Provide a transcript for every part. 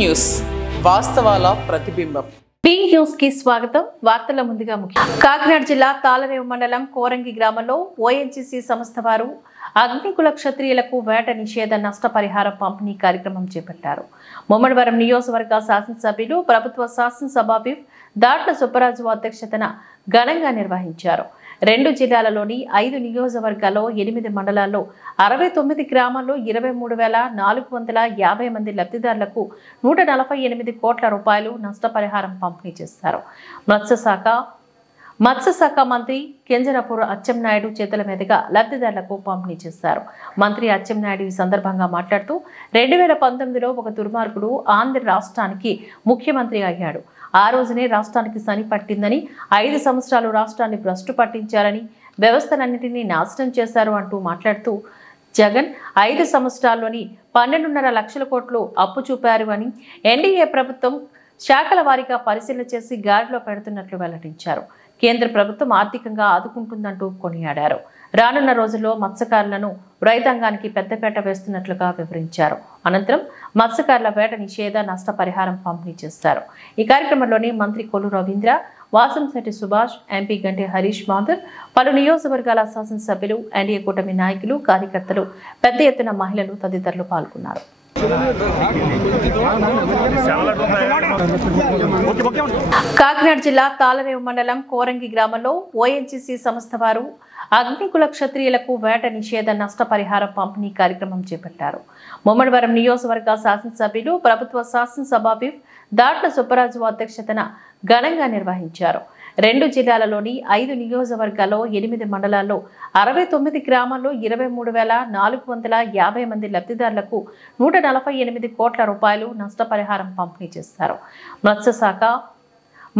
News వాస్తవాల ప్రతిబింబం. B news కి స్వాగతం. వార్తల ముందుగా ముఖ్యం. కాకినాడ జిల్లా తాళరేవు మండలం కోరంగి గ్రామంలో ఓఎన్జీసీ సంస్థ వారు అగ్నికుల క్షత్రియులకు వేట నిషేధ నష్టపరిహారం పంపిణీ కార్యక్రమం చేపట్టారు. ముమ్మడివరం నియోజకవర్గ శాసనసభ్యులు ప్రభుత్వ శాసనసభ విప్ దాట్ల సుబ్బరాజు అధ్యక్షతన ఘనంగా నిర్వహించారు. 2 జిల్లాలలోని 5 నియోజకవర్గాల్లో 8 మండలాల్లో 69 గ్రామాల్లో 23,450 మంది లబ్ధిదారులకు 148 కోట్ల రూపాయలు నష్టపరిహారం పంపిణీ చేశారు. మత్స్యశాఖ మంత్రి కింజరాపు అచ్చెన్నాయుడు చేతుల మీదుగా లబ్ధిదారులకు పంపిణీ చేశారు. మంత్రి అచ్చెన్నాయుడు ఈ సందర్భంగా మాట్లాడుతూ 2019లో ఒక దుర్మార్గుడు ఆంధ్ర రాష్ట్రానికి ముఖ్యమంత్రి అయ్యాడు. ఆ రోజునే రాష్ట్రానికి శని పట్టిందని, 5 సంవత్సరాలు రాష్ట్రాన్ని భ్రష్టు పట్టించారని, వ్యవస్థలన్నింటినీ నాశనం చేశారు అంటూ మాట్లాడుతూ జగన్ 5 సంవత్సరాల్లోని 12.5 లక్షల కోట్లు అప్పు చూపారు అని, ఎన్డీఏ ప్రభుత్వం శాఖల వారీగా పరిశీలన చేసి గాడిలో పెడుతున్నట్లు వెల్లడించారు. కేంద్ర ప్రభుత్వం ఆర్థికంగా ఆదుకుంటుందంటూ కొనియాడారు. రానున్న రోజుల్లో మత్స్యకారులను రైతాంగానికి పెద్దపేట వేస్తున్నట్లుగా వివరించారు. అనంతరం మత్స్యకారుల వేట నిషేధ నష్టపరిహారం పంపిణీ చేశారు. ఈ కార్యక్రమంలోని మంత్రి కొల్లు రవీంద్ర, వాసంశెట్టి సుభాష్, ఎంపీ గంటి హరీష్ మాధర్, పలు నియోజకవర్గాల శాసనసభ్యులు, ఎన్డీఏ కూటమి నాయకులు, కార్యకర్తలు, పెద్ద ఎత్తున మహిళలు తదితరులు పాల్గొన్నారు. కాకినాడ జిల్లా తాళరేవు మండలం కోరంగి గ్రామంలో ఓఎన్జీసీ సంస్థ వారు అగ్నికుల క్షత్రియులకు వేట నిషేధ నష్టపరిహారం పంపిణీ కార్యక్రమం చేపట్టారు. ముమ్మడివరం నియోజకవర్గ శాసనసభ్యులు ప్రభుత్వ శాసనసభ విప్ దాట్ల సుబ్బరాజు అధ్యక్షతన ఘనంగా నిర్వహించారు. 2 జిల్లాలలోని 5 నియోజకవర్గాల్లో 8 మండలాల్లో 69 గ్రామాల్లో 23,450 మంది లబ్ధిదారులకు 148 కోట్ల రూపాయలు నష్టపరిహారం పంపిణీ చేశారు.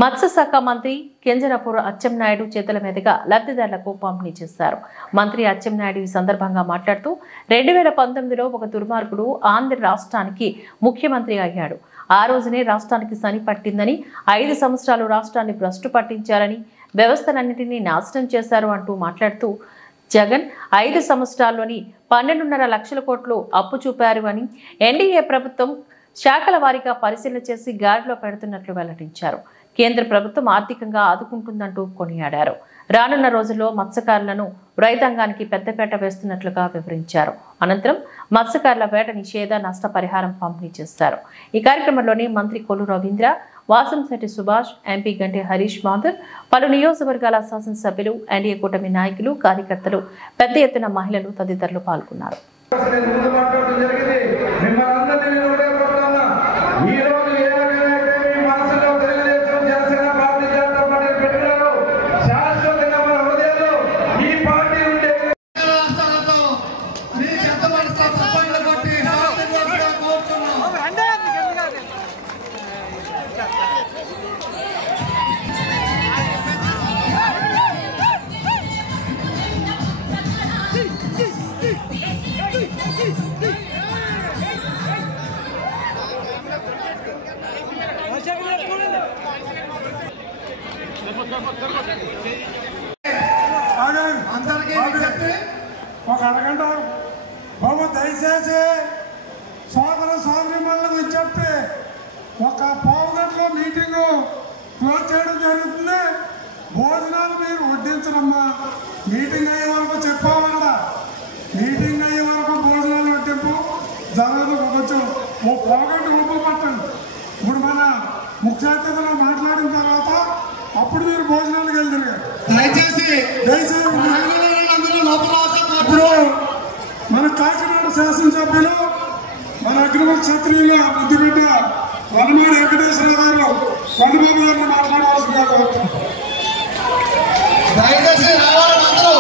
మత్స్యశాఖ మంత్రి కింజరాపు అచ్చెన్నాయుడు చేతుల మీదుగా లబ్ధిదారులకు పంపిణీ చేశారు. మంత్రి అచ్చెన్నాయుడు ఈ సందర్భంగా మాట్లాడుతూ 2019లో ఒక దుర్మార్గుడు ఆంధ్ర రాష్ట్రానికి ముఖ్యమంత్రి అయ్యాడు. ఆ రోజునే రాష్ట్రానికి శని పట్టిందని, 5 సంవత్సరాలు రాష్ట్రాన్ని భ్రష్టు పట్టించారని, వ్యవస్థలన్నింటినీ నాశనం చేశారు అంటూ మాట్లాడుతూ జగన్ 5 సంవత్సరాల్లోని 12.5 లక్షల కోట్లు అప్పు చూపారు అని, ఎన్డీఏ ప్రభుత్వం శాఖల వారీగా పరిశీలన చేసి గాడిలో పెడుతున్నట్లు వెల్లడించారు. కేంద్ర ప్రభుత్వం ఆర్థికంగా ఆదుకుంటుందంటూ కొనియాడారు. రానున్న రోజుల్లో మత్స్యకారులను రైతాంగానికి పెద్దపేట వేస్తున్నట్లుగా వివరించారు. అనంతరం మత్స్యకారుల వేట నిషేధ నష్టపరిహారం పంపిణీ చేశారు. ఈ కార్యక్రమంలోని మంత్రి కొల్లు రవీంద్ర, వాసంశెట్టి సుభాష్, ఎంపీ గంటి హరీష్ మాధర్, పలు నియోజకవర్గాల శాసనసభ్యులు, ఎన్డీఏ కూటమి నాయకులు, కార్యకర్తలు, పెద్ద ఎత్తున మహిళలు తదితరులు పాల్గొన్నారు. అందరికీ ఒక అరగంట బాబు దయచేసి సోదర సోదరిమణులకు చెప్పి ఒక పావు గంటలో మీటింగు క్లోజ్ చేయడం జరుగుతుంది. భోజనాలు మీరు వడ్డించడమ్మా. మీటింగ్ అయ్యే వరకు చెప్పామన్నా, మీటింగ్ అయ్యే వరకు భోజనాలు వడ్డింపు జరగదు. కొంచెం ఓ పావు గంట ఉప్పు పట్టండి. ఇప్పుడు మన ముఖ్య అతిథులు మాట్లాడిన తర్వాత అప్పుడు మీరు భోజనాలకు వెళ్తారు. దయచేసి ఇప్పుడు మన కాకినాడ శాసనసభ్యులు, మన అగ్నికుల క్షత్రియుల ముద్దుబిడ్డ వనమాడి వెంకటేశ్వరరావు గారు కొండబాబు గారిని మాట్లాడవలసిందిగా కోరుతున్నాం. దయచేసి రావాలి. అందరూ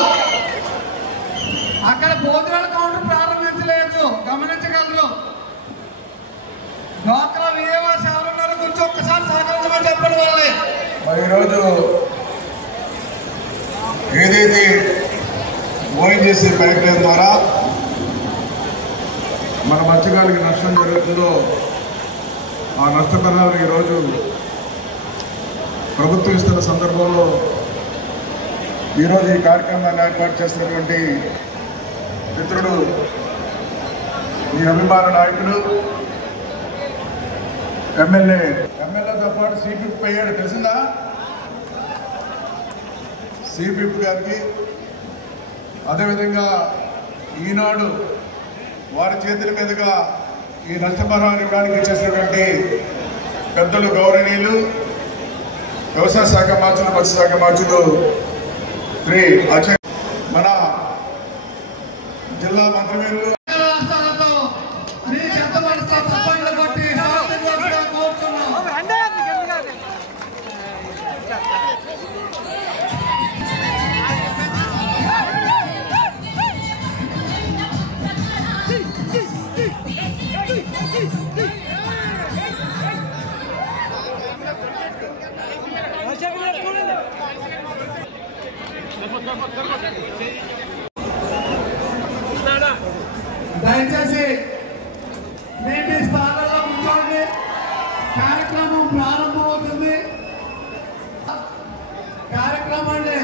అక్కడ భోజనాల కౌంటర్ ప్రారంభించలేదు, గమనించగలరు. డ్వాక్రా విజయవాడ సేవలున్నారు, గురించి ఒక్కసారి సహకరించమని చెప్పండి వాళ్ళని. ఈరోజు ఏదైతే ఓఎన్జీసీ ఫ్యాక్టరీ ద్వారా మన మత్స్యకారులకి నష్టం జరుగుతుందో ఆ నష్టపరిహారం ఈరోజు ప్రభుత్వం ఇస్తున్న సందర్భంలో ఈరోజు ఈ కార్యక్రమాన్ని ఏర్పాటు చేస్తున్నటువంటి మిత్రుడు, మీ అభిమాన నాయకుడు ఎమ్మెల్యేతో పాటు సిపిప్ అయ్యాడు, తెలిసిందా? సిపిప్ గారికి, అదేవిధంగా ఈనాడు వారి చేతుల మీదుగా ఈ నష్టపరిహారం ఇవ్వడానికి చేసినటువంటి పెద్దలు గౌరవనీయులు వ్యవసాయ శాఖ మార్చులు, మత్స్య శాఖ మార్చులు శ్రీ అజయ్, మన జిల్లా మంత్రివర్యులు దయచేసి మీ స్థానంలో కూర్చోండి. కార్యక్రమం ప్రారంభమవుతుంది. కార్యక్రమాన్ని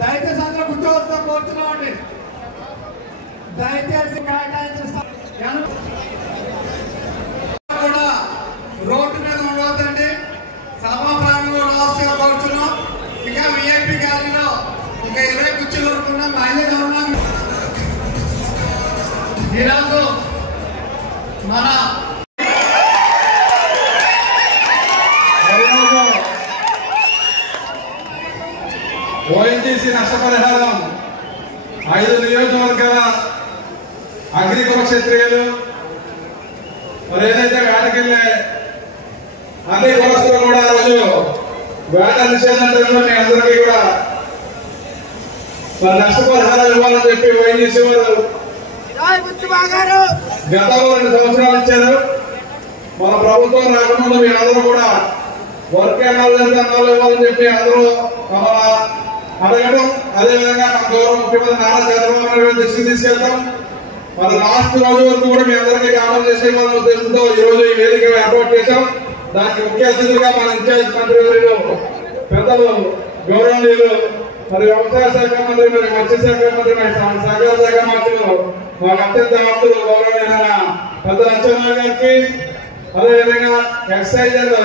దయచేసి అందరూ కూర్చోవలసిన కోరుతున్నామండి. దయచేసి కూడా రోడ్డు మీద ఉండవద్దండి. సభా ప్రాంగణంలో రావాల్సిన కోరుతున్నాం. ఇంకా విఐపి గారిలో ఇంకా 20 కుర్చీలు వరకు ఉన్నాం. మహిళలు ఉన్నాం. ఈరోజు మన ఓఎన్జీసీ నష్టపరిహారం 5 నియోజకవర్గాల అగ్రికుల క్షత్రియులు మరి ఏదైతే వేటకెళ్ళే అన్ని కులస్తులు కూడా ఆ రోజు వేట నిషేధం మీ అందరికీ కూడా మరి నష్టపరిహారం ఇవ్వాలని చెప్పి ఓఎన్జీసీ వారు గతంలో 2 సంవత్సరాలు ఇచ్చారు. మన ప్రభుత్వం రాకముందు మీ అందరూ కూడా వర్క్ అన్నాలు ఇవ్వాలని చెప్పి అందరూ అడగడం, అదేవిధంగా మన గౌరవ ముఖ్యమంత్రి నారా చంద్రబాబు నాయుడు దృష్టికి తీసుకెళ్తాం. మన లాస్ట్ రోజు వరకు కూడా మీ అందరికీ కామన్ చేసే వాళ్ళ ఉద్దేశంతో ఈ రోజు ఈ వేదిక ఏర్పాటు చేశాం. దానికి ముఖ్య అతిథులుగా మన ఇన్ఛార్జ్ మంత్రివర్యులు పెద్దలు గౌరవనీయులు మరి వ్యవసాయ శాఖ మంత్రి, మరి మత్స్య శాఖ మంత్రి, మరి సహకార శాఖ మంత్రులు, మాకు అత్యంత ఆప్తులు గౌరవనీయులైన పెద్దల అచ్చెన్నాయుడు గారికి, అదేవిధంగా ఎక్సైజ్ అండ్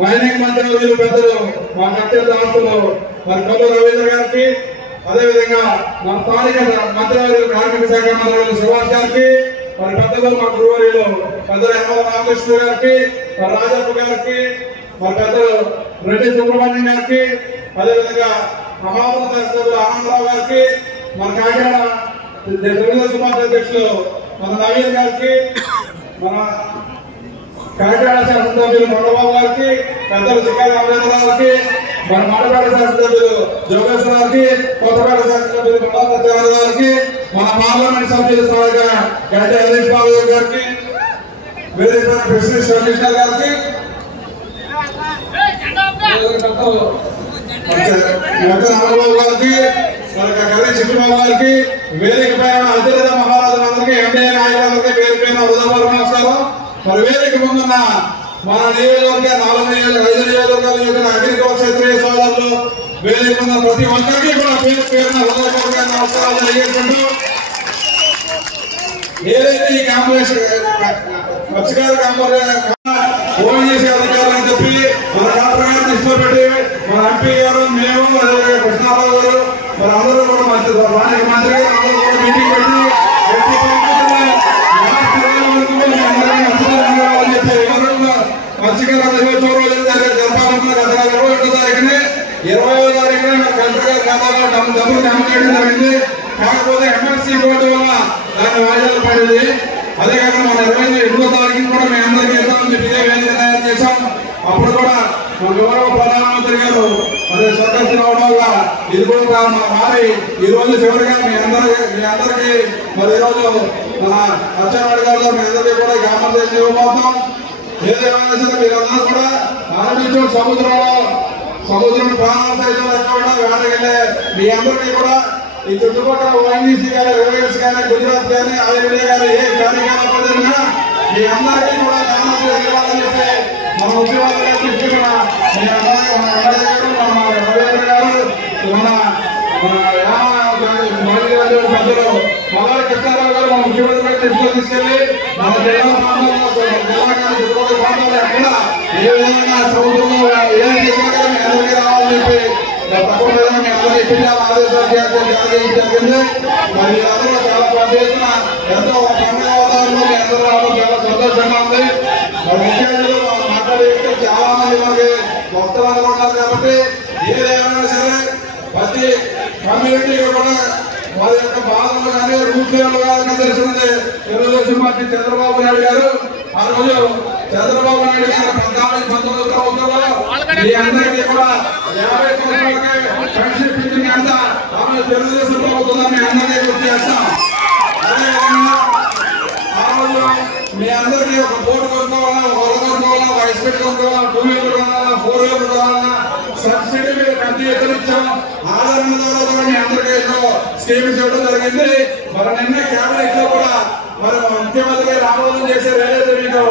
మైనింగ్ మంత్రివర్యులు పెద్దలు మాకు అత్యంత ఆప్తులు మరి కొల్లు రవీంద్ర గారికి, అదేవిధంగా మన స్థానిక మంత్రివర్యులు కార్మిక శాఖ మంత్రివర్యులు సుభాష్ గారికి, మరి పెద్దలు మా గురువర్యులు పెద్దలు యనమల రామకృష్ణ గారికి, మరి రాజప్ప గారికి, మరి పెద్దలు రెడ్డి సుబ్రహ్మణ్యం గారికి, అదేవిధంగా మహాభారత సభ్యులు ఆనందరావు గారికి, మన కాకినాడ తెలుగుదేశం పార్టీ అధ్యక్షులు మన నవీన్ గారికి, మన కాకినాడ శాసనసభ్యులు మండబాబు గారికి, పెద్దలు చిక్కాల రామచంద్రరావు గారికి, మన మాడపేట శాసనసభ్యులు జోగేశ్వర గారికి, కొత్తపేట శాసనసభ్యులు మండల సత్యనారాయణ గారికి, మన పార్లమెంట్ సభ్యులు స్థానిక గంట హరీష్ బాబు గారికి, వేదిక ప్రెసిడెంట్ కమిషనర్ గారికి, నాగబాబు గారికి, కర్రీ చిట్టుబాబు గారికి, వేదిక పైన అతిరథ మహారాజులందరికీ, ఎండే నాయకులందరికీ పేరు పైన హృదయపూర్వక నమస్కారం. మరి వేదిక ముందున్న మన నియోజకవర్గ 4 5 నియోజకవర్గాల యొక్క అగ్రికల్చర్ క్షత్రియ సోదరులు, వేదిక ఉన్న ప్రతి ఒక్కరికి కూడా పేరు పేరున హృదయపూర్వక నమస్కారాలు తెలియజేసుకుంటూ, ఏదైతే ఈ కాంబినేషన్ మత్స్యకార ఓఎన్జీసీ అధికారులు అని చెప్పి మన డాక్టర్ గారు దృష్టిలో పెట్టి మన ఎంపీ గారు, మేము, అదేవిధంగా కృష్ణారావు గారు, మరి అందరూ కూడా మంత్రి గారు అందరూ కూడా మీటింగ్ పెట్టి మత్స్యకార దినోత్సవం జరపాలనుకున్న గత 21వ తారీఖునే 20వ తారీఖునే కలెక్టర్ గారి ఖాతాలో డబ్బులు జమ చేయడం జరిగింది. కాకపోతే ఎమ్మెల్సీ బోర్డు వల్ల దాన్ని వాయిదాలు పడింది. అదే కాకుండా మన 28వ తారీఖున కూడా మేము అందరికీ ఇద్దామని చెప్పి ఇదే వేదిక తయారు చేశాం. అప్పుడు కూడా మన గౌరవ ప్రధానమంత్రి గారు మరి స్వర్గస్థులు అవడం వల్ల ఇది కూడా మారి ఈ రోజు చివరిగా మీ అందరికీ మరి ఈరోజు మన అచ్చెన్నాయుడు గారు మీ అందరికీ కూడా ఆమోదం ఇవ్వబోతాం. ఏదేమైనా సరే మీరందరూ కూడా ఆరంభించిన సముద్రం ప్రాణాల సైతం లేకుండా వేటకెళ్ళే మీ అందరికీ కూడా ఈ చుట్టుపక్కల ఓఎన్జీసీ కానీ, రిలయన్స్ కానీ, గుజరాత్ కానీ, ఆయుర్వేద కానీ ఏ కార్యకలాపాలు జరిగినా మీ అందరికీ కూడా ఆమోదం ఇవ్వాలని చెప్పి మన ముఖ్యమంత్రి గారు చెప్తున్నా. మీ అందరికీ మన ఎమ్మెల్యే గారు, మన రవీంద్ర గారు, మన పెద్దలు మల్లారి కృష్ణారావు గారు మన ముఖ్యమంత్రి గారు దృష్టిలో తీసుకెళ్లి మన జిల్లా ఏ విధంగా సముద్రంలో ఏది మీ అందరికీ రావాలని చెప్పి తప్పకుండా మీ అందరూ ఇప్పించాలి ఆదేశాలు జరిగింది. మరి అందరూ చాలా పెద్ద ఎత్తున ఎంతో పండుగ వాతావరణంలో మీ అందరూ రావడం చాలా సంతోషంగా ఉంది. మరి ముఖ్య అతిథులు మాట్లాడే చాలా మంది మనకి వస్త్రాలు ఉన్నారు కాబట్టి ఏదైనా సరే ప్రతి కమ్యూనిటీ కూడా వారి యొక్క బాధలు కానీ రూపులు కానీ తెలిసింది. తెలుగుదేశం పార్టీ చంద్రబాబు నాయుడు గారు ఆ రోజు చంద్రబాబు నాయుడు గారు 14-19 సంవత్సరాలు మీ అందరికీ కూడా 50 సంవత్సరాలకే ఫ్రెండ్షిప్ ఇచ్చింది అంతా ఆమె తెలుగుదేశం ప్రభుత్వం మీ అందరికీ గుర్తు చేస్తాం. అదేవిధంగా ఆ రోజు మీ అందరికీ ఒక బోర్డు కొనుక్కోవాలన్నా, ఒక వరద కొనుక్కోవాలన్నా, ఒక ఎస్పెక్ట్ కొనుక్కోవాలన్నా, 2 వీలర్ కొనాలన్నా, 4 వీలర్ కొనాలన్నా సబ్సిడీ మీద పెద్ద ఎత్తున ఇచ్చాం. ఆదరణ ద్వారా మీ అందరికీ ఎన్నో స్కీమ్స్ ఇవ్వడం జరిగింది. మరి నిన్న క్యాబినెట్ లో కూడా మరి ముఖ్యమంత్రి గారు ఆమోదం చేశారు. ఏదైతే మీకు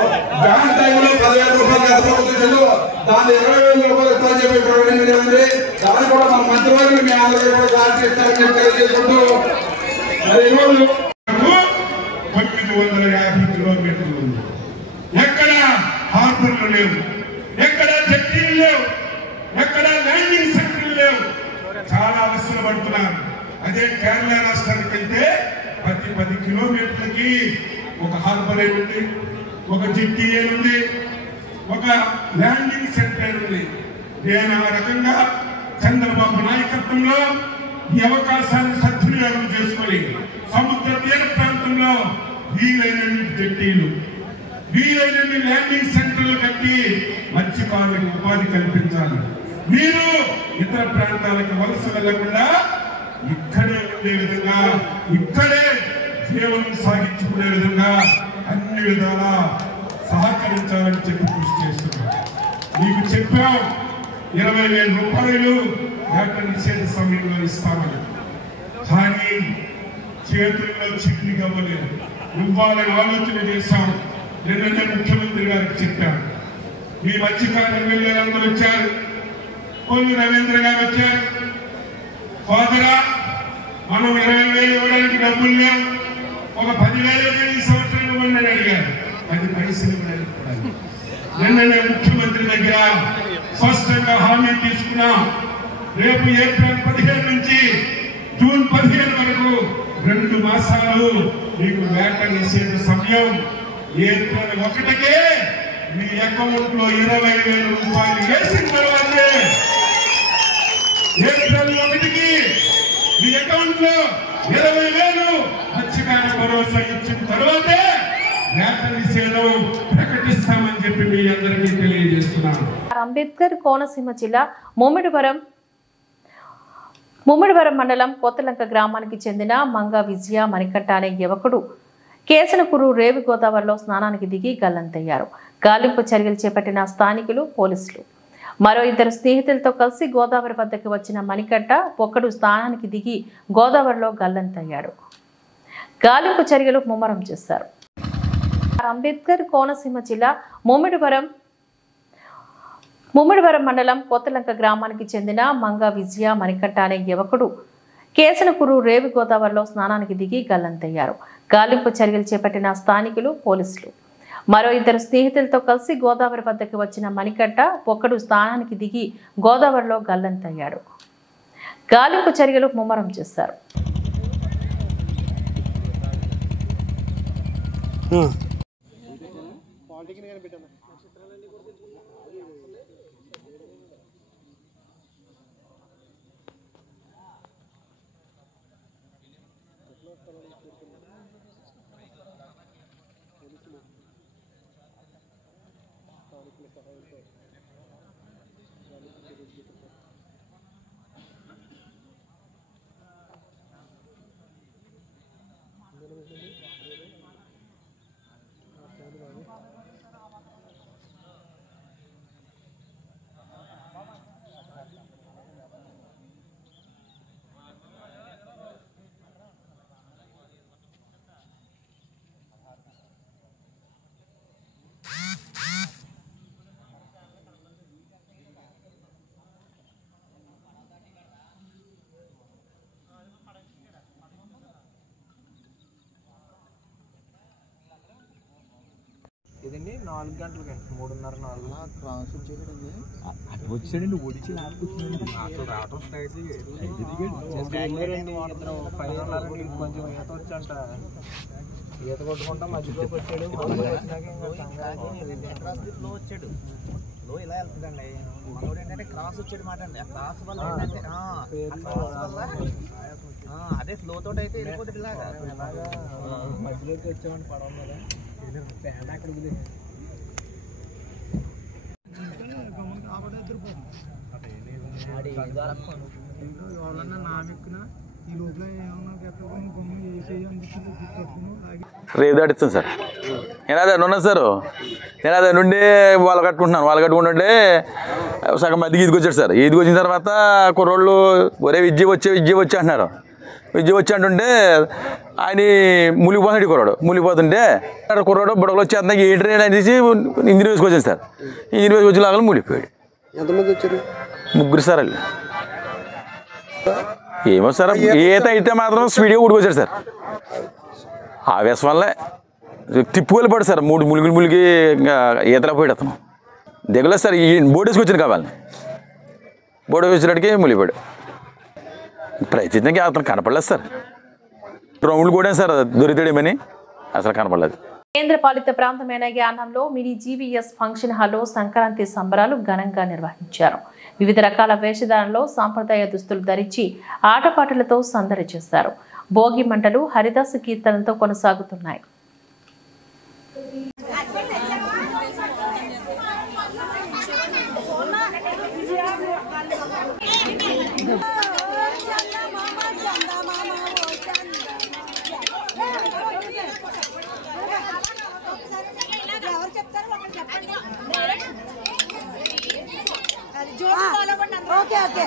బ్యాంక్ టైంలో 10,000 రూపాయలు గత ప్రభుత్వం దాన్ని 20,000 రూపాయలు ఇస్తామని చెప్పి ప్రకటించింది. దాన్ని కూడా మన మంత్రివర్గం మీ అందరికీ కూడా క్లారిటీ ఇస్తారని చెప్పి తెలియజేసుకుంటూ మరి ఈరోజు 950 కిలోమీటర్లు ఉంది. ఎక్కడ హార్బర్లు లేవు, ఎక్కడ జట్టీలు లేవు, ఎక్కడ ల్యాండింగ్ సెంటర్లు లేవు. చాలా అవసరం పడుతున్నారు. అదే కేరళ రాష్ట్రానికి వెళ్తే ప్రతి 10 కిలోమీటర్లకి ఒక హార్బర్ ఉంది, ఒక జట్టీ ఉంది, ఒక ల్యాండింగ్ సెంటర్ ఉంది. నేను ఆ రకంగా చంద్రబాబు నాయకత్వంలో ఈ అవకాశాన్ని సద్వినియోగం చేసుకొని సముద్ర తీర ప్రాంతంలో వీలైనన్ని జట్టీలు, వీలైనన్ని ల్యాండింగ్ సెంటర్లు కట్టి మత్స్యకారులకు ఉపాధి కల్పించాలి. మీరు ఇతర ప్రాంతాలకు వలస వెళ్లకుండా ఇక్కడే ఉండే విధంగా, ఇక్కడే జీవనం సాగించుకునే విధంగా అన్ని విధాలా సహకరించాలని చెప్పి కృషి చేస్తున్నాం. మీకు చెప్పాం 20,000 రూపాయలు వేట నిషేధ సమయంలో ఇస్తామని. కానీ చేతుల్లో చిల్లి గవ్వలేదు. ఇవ్వాలని ఆలోచన చేశాం. నిన్ననే ముఖ్యమంత్రి గారికి చెప్పారు. మీ మత్స్యకారు ఎమ్మెల్యేలందరూ వచ్చారు. కొల్లు రవీంద్ర గారు వచ్చారు. ఫాదరా మనం 20,000 ఇవ్వడానికి డబ్బులు లేవు, ఒక 10,000 ఈ సంవత్సరం ఇవ్వండి అడిగారు. 10 పైసలు ఇవ్వడానికి నిన్ననే ముఖ్యమంత్రి దగ్గర స్పష్టంగా హామీ తీసుకున్నాం. రేపు ఏప్రిల్ 15 నుంచి జూన్ 15 వరకు 2 మాసాలు మీకు వేట నిషేధ సమయం. ఏప్రిల్ 1కే మీ అకౌంట్ లో 20,000 రూపాయలు వేసిన తర్వాతే, ఏప్రిల్ 1కి మీ అకౌంట్ లో 20,000 మత్స్యకార భరోసా ఇచ్చిన తర్వాతే వేట నిషేధం ప్రకటిస్తామని చెప్పి మీ అందరికీ తెలియజేస్తున్నాను. అంబేద్కర్ కోనసీమ జిల్లా ముమ్మిడివరం మండలం కొత్తలంక గ్రామానికి చెందిన మంగ విజయ మణికంఠ అనే యువకుడు కేసనకూరు రేవి గోదావరిలో స్నానానికి దిగి గల్లంతయ్యారు. గాలింపు చర్యలు చేపట్టిన స్థానికులు, పోలీసులు. మరో 2 స్నేహితులతో కలిసి గోదావరి వద్దకు వచ్చిన మణికంఠ ఒక్కడు స్నానానికి దిగి గోదావరిలో గల్లంతయ్యాడు. గాలింపు చర్యలు ముమ్మరం చేశారు. అంబేద్కర్ కోనసీమ జిల్లా ముమ్మిడివరం మండలం కొత్తలంక గ్రామానికి చెందిన మంగ విజయ మణికంఠ అనే యువకుడు కేసనకూరు రేవి గోదావరిలో స్నానానికి దిగి గల్లంతయ్యారు. గాలింపు చర్యలు చేపట్టిన స్థానికులు, పోలీసులు. మరో 2 స్నేహితులతో కలిసి గోదావరి వద్దకు వచ్చిన మణికంఠ ఒక్కడు స్నానానికి దిగి గోదావరిలో గల్లంతయ్యాడు. గాలింపు చర్యలు ముమ్మరం చేశారు. వచ్చాడండి 4 గంటలకండి 3:30 4 క్రాస్ వచ్చాడండి అటు వచ్చాడండి వచ్చి నాకు రావటం స్ట్రైట్ పని వెళ్ళాలండి కొంచెం ఈత వచ్చంట ఈత కొట్టుకుంటా మధ్యలోకి వచ్చాడు లో వచ్చాడు లో ఇలా వెళ్తుందండి మనోడు ఏంటంటే క్రాస్ వచ్చాడు మాట అండి ఆ క్రాస్ వల్ల ఏంటంటే అదే ఫ్లో తోటి అయితే వెళ్ళిపోతుంది ఇలాగా మధ్యలోకి వచ్చామని పడవ మీద ఫ్యాన్ అక్కడ ఎవరన్నా నామెక్కినా ఈ లోపల ఏమన్నా గమ్ము చేసేది రేపు దాటిస్తాను సార్ నేను అదే ఉన్నాను సార్ నేను అదే నుండి వాళ్ళు కట్టుకుంటున్నాను వాళ్ళు కట్టుకుంటుంటే సగం మధ్యకి ఈదికి వచ్చాడు సార్ ఈదికి వచ్చిన తర్వాత కుర్రోళ్ళు ఒరే విద్య వచ్చి అంటున్నారు విద్య వచ్చి అంటుంటే ఆయన మునిగిపోతున్నాడు కుర్రాడు కుర్రాడు బుడగలు వచ్చేస్తున్నాయి ఏంటి అనేసి ఇంజిన్ వేసుకొచ్చాను సార్ ఇంజిన్ వేసుకొచ్చి లాగా మునిగిపోయాడు. ఎంతమంది వచ్చారు? 3 సార్ వాళ్ళు. ఏమో సార్ ఈత అయితే మాత్రం స్పీడ్గా ఊడికొచ్చాడు సార్ ఆవేశం వల్లే తిప్పుకెళ్ళిపోయాడు సార్ 3 ములిగి ఈతలా పోయాడు అతను దిగలేదు సార్ ఈ బోట్ వేసుకొచ్చాను కావాలని బోట్ వేసేటికి ములిగిపోయాడు ప్రయత్నంగా అతను కనపడలేదు సార్ రౌండ్లు కూడా సార్ దొరికితేమని అసలు కనపడలేదు. కేంద్ర పాలిత ప్రాంతమైన యానంలో మినీ జీవీఎస్ ఫంక్షన్ హాల్లో సంక్రాంతి సంబరాలు ఘనంగా నిర్వహించారు. వివిధ రకాల వేషధారణలో సాంప్రదాయ దుస్తులు ధరించి ఆటపాటలతో సందడి చేశారు. భోగి మంటలు హరిదాసు కీర్తనలతో కొనసాగుతున్నాయి. ఓకే ఓకే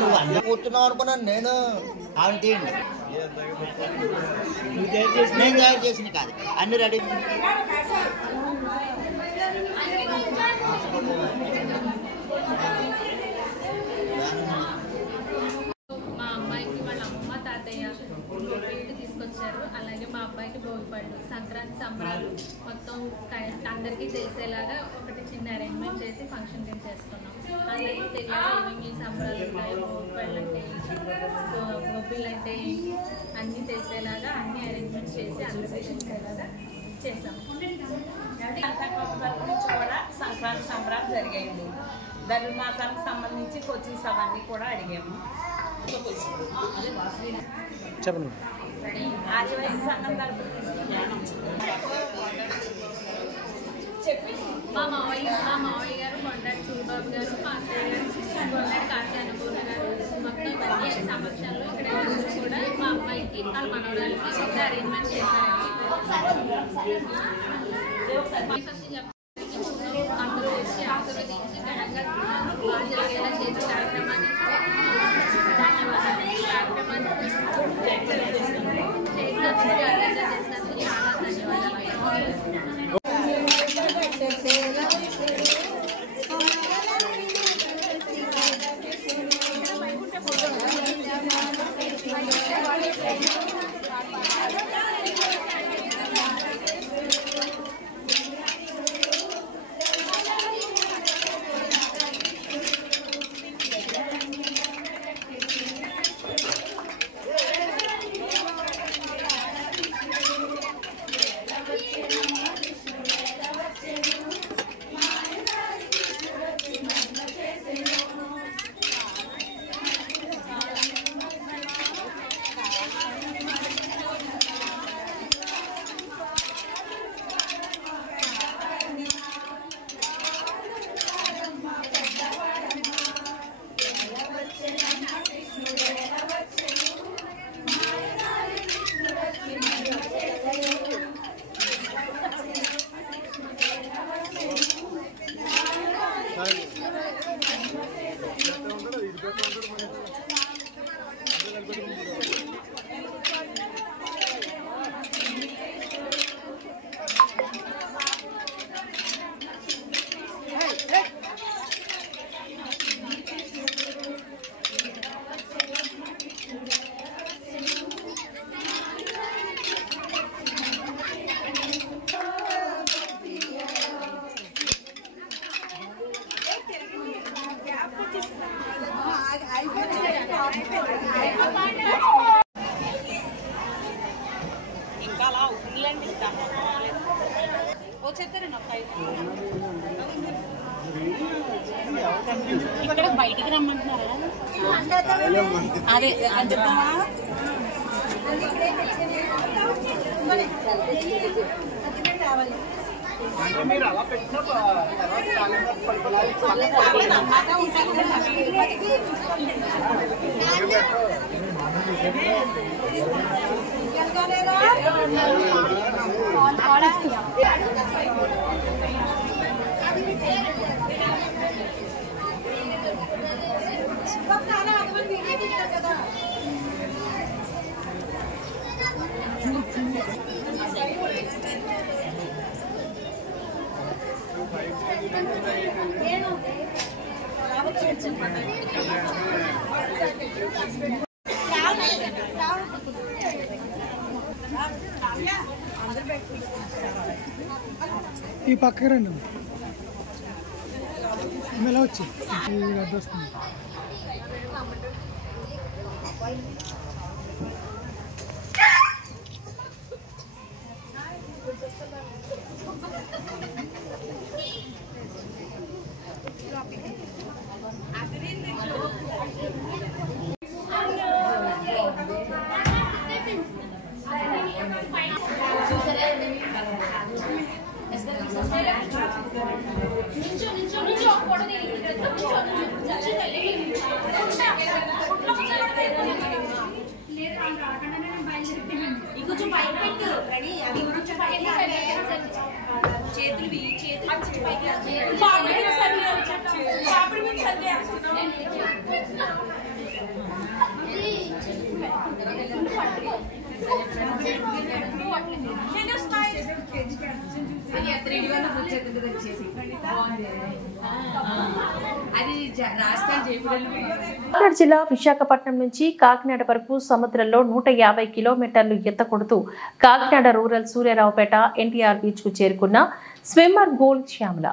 నువ్వు అన్నీ కూర్చున్నావు అనుకున్నాను నేను. అవును తీయండి, నేను తయారు చేసిన కాదు, అన్ని రెడీ. మా అమ్మాయికి వాళ్ళ అమ్మ తాతయ్య ఇంటి తీసుకొచ్చారు. అలాగే మా అబ్బాయికి భోగిపళ్ళు, సంక్రాంతి సంబరాలు మొత్తం అందరికీ తెలిసేలాగా ఒకటి చిన్న అరేంజ్మెంట్ చేసి ఫంక్షన్ కింద చేసుకున్నాం. అందరికీ తెలియాలి ఏమేమి సంబరాలు ఉంటాయి, భోగిపళ్ళు అంటే గొబ్బిళ్ళు అంటే అన్నీ తెలిసేలాగా అన్ని అరేంజ్మెంట్స్ చేసి అందరికీ తెలిసేలాగా చేసాం. నుంచి కూడా సంక్రాంతి సంబరాలు జరిగాయండి. ధనుర్మాసానికి సంబంధించి కోచింగ్స్ అవన్నీ కూడా అడిగాము. చెప్పండి. ఆదివాసీ సంఘం తరపున మా మావయ్య గారు కొండాటి సూరిబాబు గారు, మా అత్తయ్య గారు కొండాటి కాశీ అనుభూతి గారు మొత్తం ఇవన్నీ సమక్షంలో ఇక్కడ కూడా మా అమ్మాయికి వాళ్ళ మనవరాలకి ఒక అరేంజ్మెంట్ చేశారండి. అందరూ వచ్చి ఆశీర్వదించి ఘనంగా బాగా జరిగేలా చేసే కార్యక్రమాన్ని ధన్యవాదాలు. కార్యక్రమాన్ని చేసినందుకు చాలా ధన్యవాదాలు. ఇంకా అలా ఉందండి. వచ్చేస్తారండి ఒక ఇక్కడ బయటికి రమ్మంటున్నారా? అదే మీరు అలా పెట్టిన నేను ఈ పక్కకి రండి ఎలా వచ్చి అడ్డు వస్తుంది. కాకినాడ జిల్లా విశాఖపట్నం నుంచి కాకినాడ వరకు సముద్రంలో 150 కిలోమీటర్లు ఎత్త కొడుతూ కాకినాడ రూరల్ సూర్యారావుపేట ఎన్టీఆర్ బీచ్ కు చేరుకున్న swimmer gold Shyamala.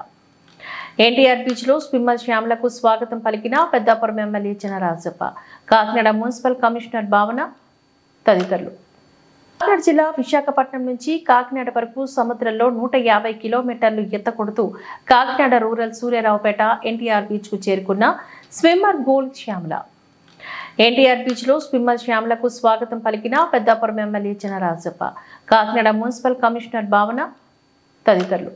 NTR beach లో స్విమ్మర్ శ్యామలకు స్వాగతం పలికిన Peddapuram MLA Chinarajappa, Kakinada municipal commissioner భావన తదితరులు. కాకినాడ జిల్లా విశాఖపట్నం నుంచి కాకినాడ వరకు సముద్రంలో 150 కిలోమీటర్లు ఎత్త కొడుతూ కాకినాడ రూరల్ సూర్యారావుపేట ఎన్టీఆర్ బీచ్ కు చేరుకున్న swimmer gold Shyamala. NTR beach లో స్విమ్మర్ శ్యామలకు స్వాగతం పలికిన Peddapuram MLA Chinarajappa, Kakinada municipal commissioner భావన తదితరులు.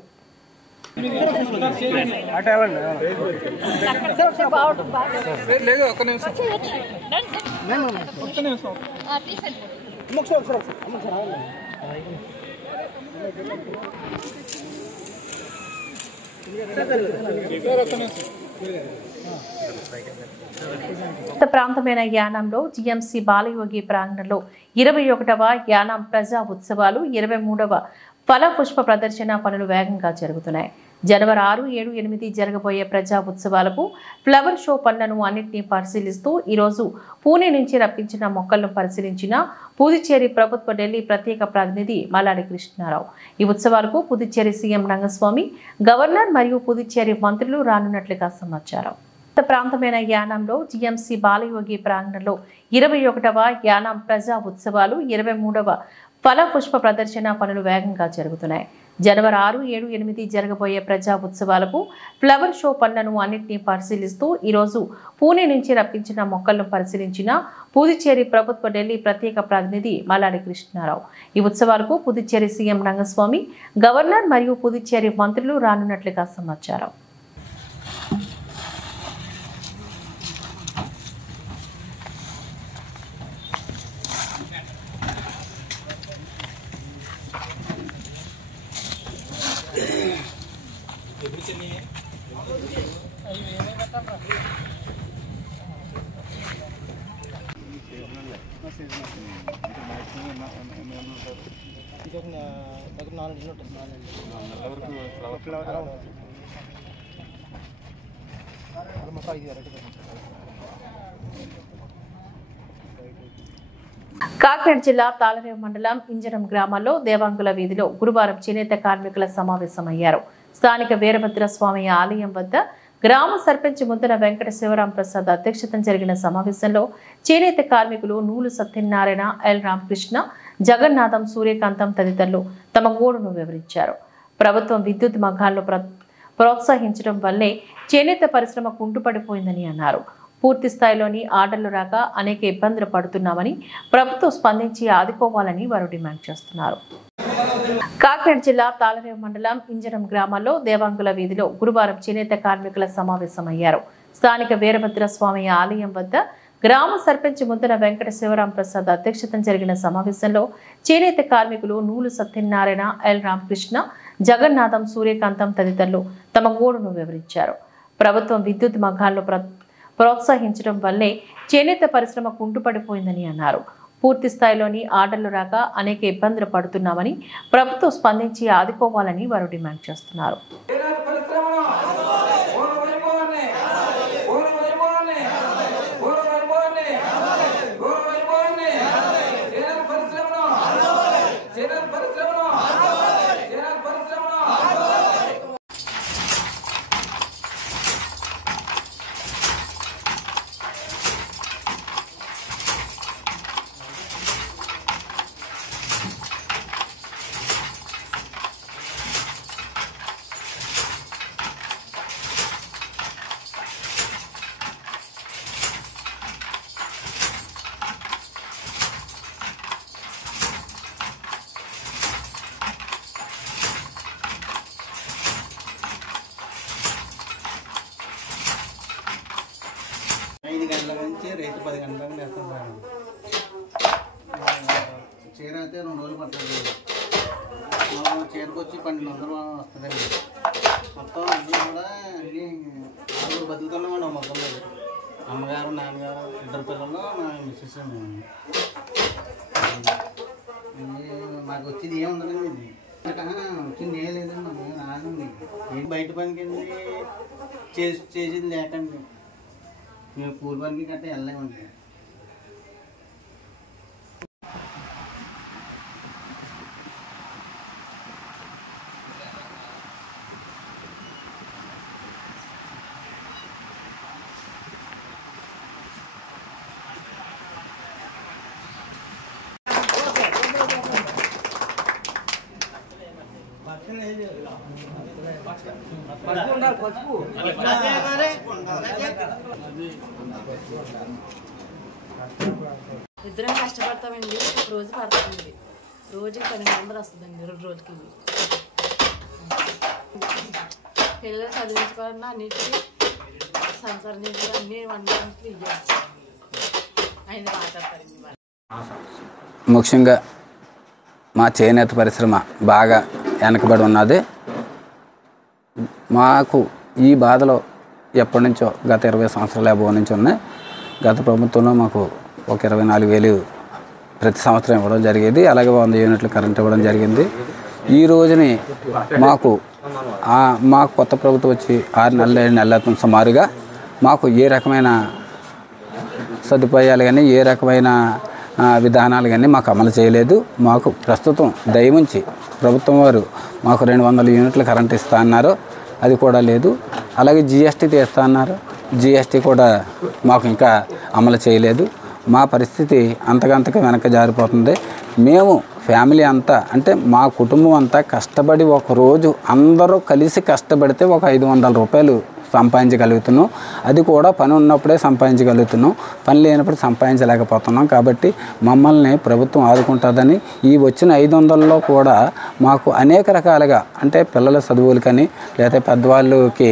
ప్రాంతమైన యానాంలో జిఎంసి బాలయోగి ప్రాంగణంలో 21వ యానాం ప్రజా ఉత్సవాలు 23వ ఫల పుష్ప ప్రదర్శన పనులు వేగంగా జరుగుతున్నాయి. జనవరి 6, 7, 8 జరగబోయే ప్రజా ఉత్సవాలకు ఫ్లవర్ షో పనులను అన్నింటినీ పరిశీలిస్తూ ఈరోజు పూణే నుంచి రప్పించిన మొక్కలను పరిశీలించిన పుదుచ్చేరి ప్రభుత్వ ఢిల్లీ ప్రత్యేక ప్రతినిధి మల్లాడి కృష్ణారావు. ఈ ఉత్సవాలకు పుదుచ్చేరి సీఎం రంగస్వామి, గవర్నర్ మరియు పుదుచ్చేరి మంత్రులు రానున్నట్లుగా సమాచారం. ప్రాంతమైన యానాంలో జిఎంసి బాలయోగి ప్రాంగణంలో 21వ యానాం ప్రజా ఉత్సవాలు 23వ ఫల పుష్ప ప్రదర్శన పనులు వేగంగా జరుగుతున్నాయి. జనవరి 6, 7, 8 జరగబోయే ప్రజా ఉత్సవాలకు ఫ్లవర్ షో పనులను అన్నింటినీ పరిశీలిస్తూ ఈరోజు పూణే నుంచి రప్పించిన మొక్కలను పరిశీలించిన పుదుచ్చేరి ప్రభుత్వ ఢిల్లీ ప్రత్యేక ప్రతినిధి మల్లాడి కృష్ణారావు. ఈ ఉత్సవాలకు పుదుచ్చేరి సీఎం రంగస్వామి, గవర్నర్ మరియు పుదుచ్చేరి మంత్రులు రానున్నట్లుగా సమాచారం. కాకినాడ జిల్లా తాళరేవు మండలం ఇంజరం గ్రామాల్లో దేవాంగుల వీధిలో గురువారం చేనేత కార్మికుల సమావేశమయ్యారు. స్థానిక వీరభద్రస్వామి ఆలయం వద్ద గ్రామ సర్పంచ్ ముద్దన వెంకట శివరాం ప్రసాద్ అధ్యక్షతన జరిగిన సమావేశంలో చేనేత కార్మికులు నూలు సత్యనారాయణ, ఎల్ రామకృష్ణ, జగన్నాథం, సూర్యకాంతం తదితరులు తమ గోడును వివరించారు. ప్రభుత్వం విద్యుత్ మగ్గాలను ప్రోత్సహించడం వల్లే చేనేత పరిశ్రమ కుంటుపడిపోయిందని అన్నారు. పూర్తి స్థాయిలోని ఆర్డర్లు రాక అనేక ఇబ్బందులు పడుతున్నామని ప్రభుత్వం స్పందించి ఆదుకోవాలని వారు డిమాండ్ చేస్తున్నారు. కాకినాడ జిల్లా తాళరేవు మండలం ఇంజరం గ్రామాల్లో దేవాంగుల వీధిలో గురువారం చేనేత కార్మికుల సమావేశమయ్యారు. స్థానిక వీరభద్రస్వామి ఆలయం వద్ద గ్రామ సర్పంచ్ ముద్దన వెంకట శివరాం ప్రసాద్ అధ్యక్షతన జరిగిన సమావేశంలో చేనేత కార్మికులు నూలు సత్యనారాయణ, ఎల్ రామకృష్ణ, జగన్నాథం, సూర్యకాంతం తదితరులు తమ గోడును వివరించారు. ప్రభుత్వం విద్యుత్ మగ్గాలను ప్రోత్సహించడం వల్లే చేనేత పరిశ్రమ కుంటుపడిపోయిందని అన్నారు. పూర్తి స్థాయిలోని ఆర్డర్లు రాక అనేక ఇబ్బందులు పడుతున్నామని ప్రభుత్వం స్పందించి ఆదుకోవాలని వారు డిమాండ్ చేస్తున్నారు. పరిశ్రమ చీర అయితే 2 రోజులు పడుతుంది. చీరకు వచ్చి 1200 వస్తుందండి. మొత్తం అన్నీ కూడా అన్నీ 4 బతుకుతున్నామండి. మొత్తం అమ్మగారు, నాన్నగారు, 2 పిల్లలు, మా మిస్సెస్ అండి. మాకు వచ్చేది ఏముండదండి. ఇది వచ్చింది ఏం లేదండి. మాకు రాదండి. ఏంటి బయట పనికి వెళ్ళి చేసేది లేకండి. మేము కూలి పనికి గట్రా వెళ్ళలేమండి. ఇద్దరం కష్టపడతామండి. రోజు పడుతుంది. రోజుకి 1200 వస్తుందండి. 2 రోజులకి పిల్లలు చదివించుకోవాలన్నా అన్నిటికీ సంసారం చేసి అన్నీ వండడానికి ఇవ్వాలి. ఆయన మాట్లాడతారండి. ముఖ్యంగా మా చేనేత పరిశ్రమ బాగా వెనకబడి ఉన్నది. మాకు ఈ బాధలో ఎప్పటి నుంచో గత 20 సంవత్సరాల అబోవ్ నుంచి ఉన్నాయి. గత ప్రభుత్వంలో మాకు ఒక 24,000 ప్రతి సంవత్సరం ఇవ్వడం జరిగేది. అలాగే 100 యూనిట్లు కరెంట్ ఇవ్వడం జరిగింది. ఈ రోజుని మాకు కొత్త ప్రభుత్వం వచ్చి 6 నెలలు 7 నెలల అవుతుంది సుమారుగా. మాకు ఏ రకమైన సదుపాయాలు కానీ ఏ రకమైన విధానాలు కానీ మాకు అమలు చేయలేదు. మాకు ప్రస్తుతం దయముంచి ప్రభుత్వం వారు మాకు 200 యూనిట్లు కరెంట్ ఇస్తా అన్నారు. అది కూడా లేదు. అలాగే జిఎస్టీ తీస్తా అన్నారు. జిఎస్టీ కూడా మాకు ఇంకా అమలు చేయలేదు. మా పరిస్థితి అంతకంతకు వెనక జారిపోతుంది. మేము ఫ్యామిలీ అంతా అంటే మా కుటుంబం అంతా కష్టపడి ఒకరోజు అందరూ కలిసి కష్టపడితే ఒక 500 రూపాయలు సంపాదించగలుగుతున్నాం. అది కూడా పని ఉన్నప్పుడే సంపాదించగలుగుతున్నాం. పని లేనప్పుడు సంపాదించలేకపోతున్నాం. కాబట్టి మమ్మల్ని ప్రభుత్వం ఆదుకుంటుందని ఈ వచ్చిన 500లో కూడా మాకు అనేక రకాలుగా అంటే పిల్లల చదువులకని లేకపోతే పెద్దవాళ్ళకి